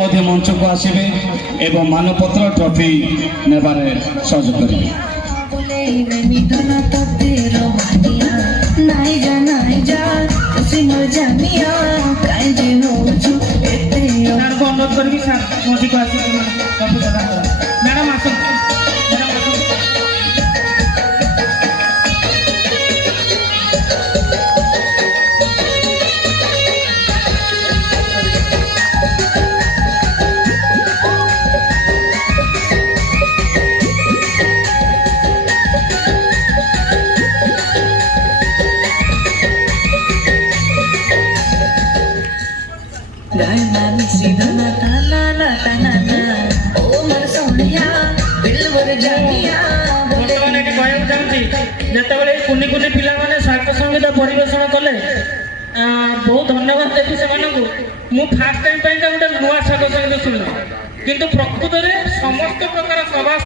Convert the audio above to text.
मंच को आसबे एवं मानपत्र ट्रॉफी नेबारे सहयोग करेंगे। अनुरोध करी सर मोदी को मैडम आस जिते कुनि कुनि पिला माने शाक संगीत परिवेशन कले बहुत धन्यवाद देती से मु फास्ट टाइम गोटे नुआ शाक संगीत शुणिली किंतु प्रकृत में समस्त प्रकार सभा